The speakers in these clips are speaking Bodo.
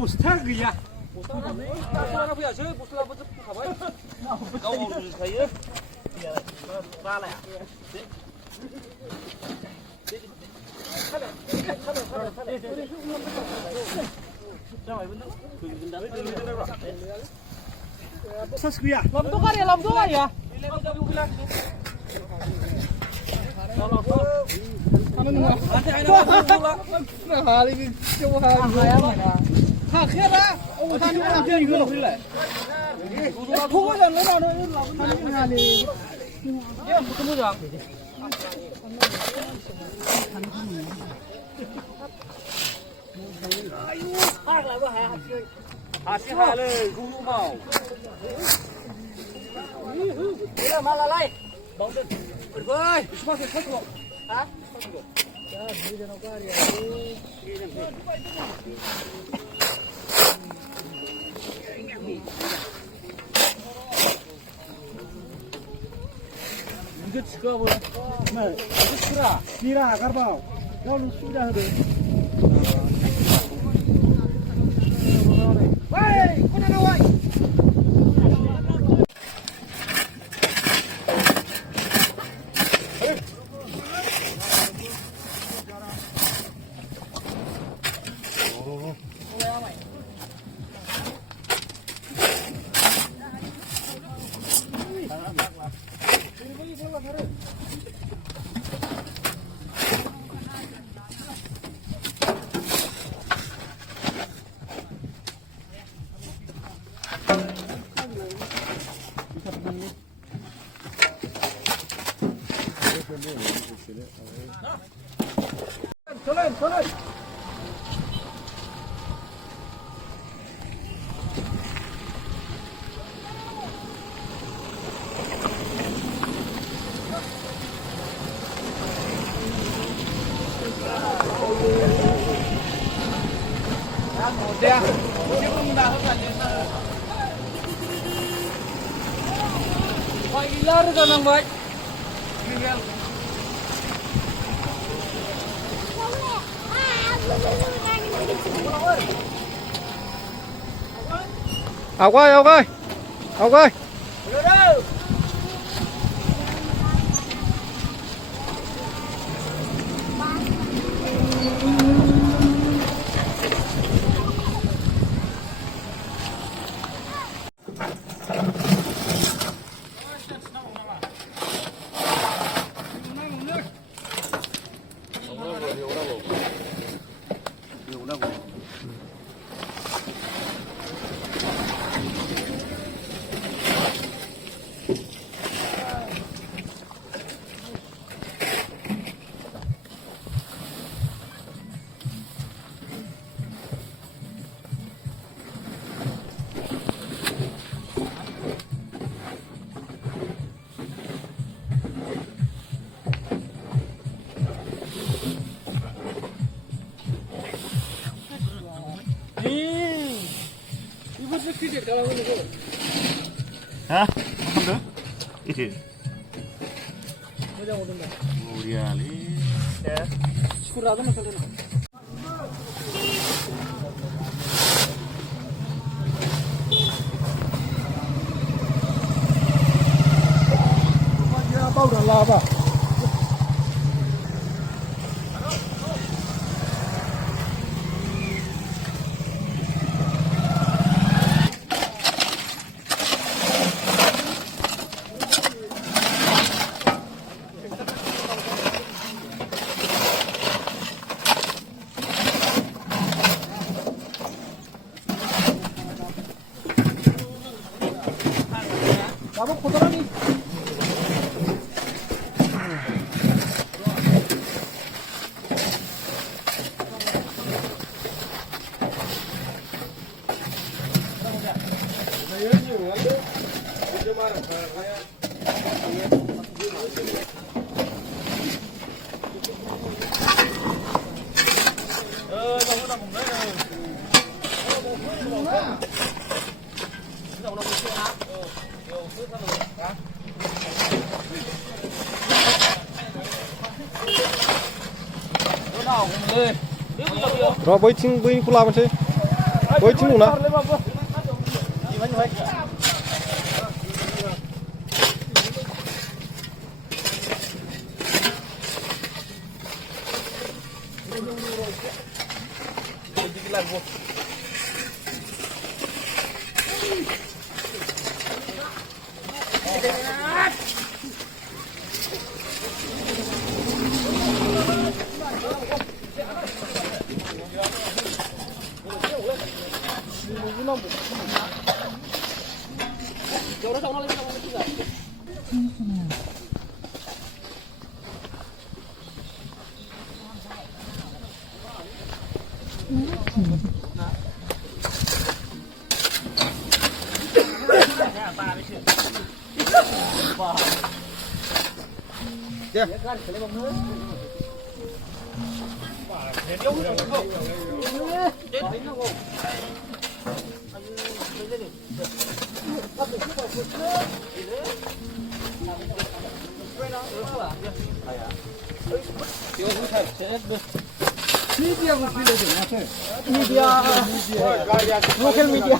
बस्था गैया बस्थाना फैयासै बस्थानाबो फैखाबाय गाव रुजुखायो बालाया बस्था गैया lampu ya Hati hale, guru mau. Ini malah lain. Bang tu, pergi. Cuma satu. Hah? Ya, beli jangan kau ya. Ini cakap apa? Nah, ini cerah. Mira, karbau. Kau lu sudah ada. Woi, kau nak woi? Solen. Dia belum mendapatkan. Pak Ilar kan nang baik. Học ơi. Hah? Apa? Itu. Muria ali. Ya. Syukur ada masalah. Apa udah lah apa? Kamu kotoran nih. Rồi bơi chinh bơi cula mà chơi. बैथिं दंना Local media.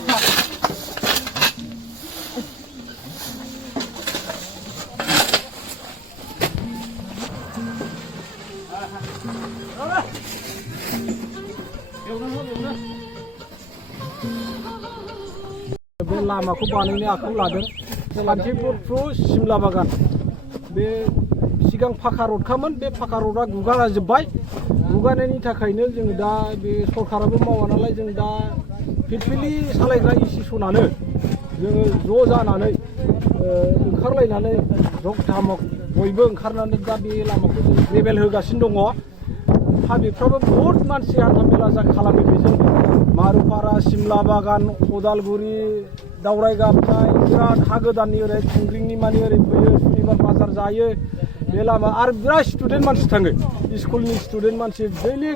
बे लामाखौ बानायनो आखायाव लादों सान्थिपुर थ्रु सिमला बागान बे सिगां फाखा रडखामोन बे फाखा रडा गुगालाजोब्बाय गुगानायनि थाखायनो जों दा बे सरकाराबो मावा नालाय जों दा फिरफिलि सालायग्रा इनस्टिटिउसनानो जोङो ज' जानानै ओंखारलायनानै जग धामक बयबो ओंखारनानै दा बे लामाखौ जों ग्रेभेल होगासिनो दङ हाबिफ्राबो बहुत मानसि हान्था मेला खालामो बेजों मारुपारा सिमला बागान उदालगुरि दावराय गाबनाय बिराद हा गोदाननि ओरै खुंग्रिंनि मानि ओरै फैयो सुनिबार बाजार जायो बे लामा आरो बिराद स्टुडेन्ट मानसि थाङो स्कुलनि स्टुडेन्ट मानसि दैलि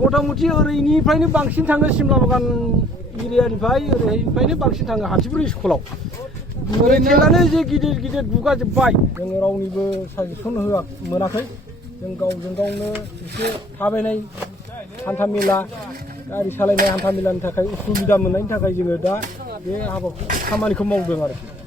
मथा मथि ओरैनिफ्रायनो बांसिन थाङो सिमला बागान एरियानिफ्राय ओरैनिफ्रायनो बांसिन थाङो हाथिबुर स्कुलाव ओरैनो जे गिदिर गिदिर गुगाजोब्बाय जोङो रावनिबो साजेसन मोनाखै जों गावजों गावनो एसे थाबायनाय हान्था मेला गारि सालायनाय हान्था मेलानि थाखाय उसुबिदा मोननायनि थाखाय जोङो दा बे हाबाखौ खामानिखौ मावदों आरोखि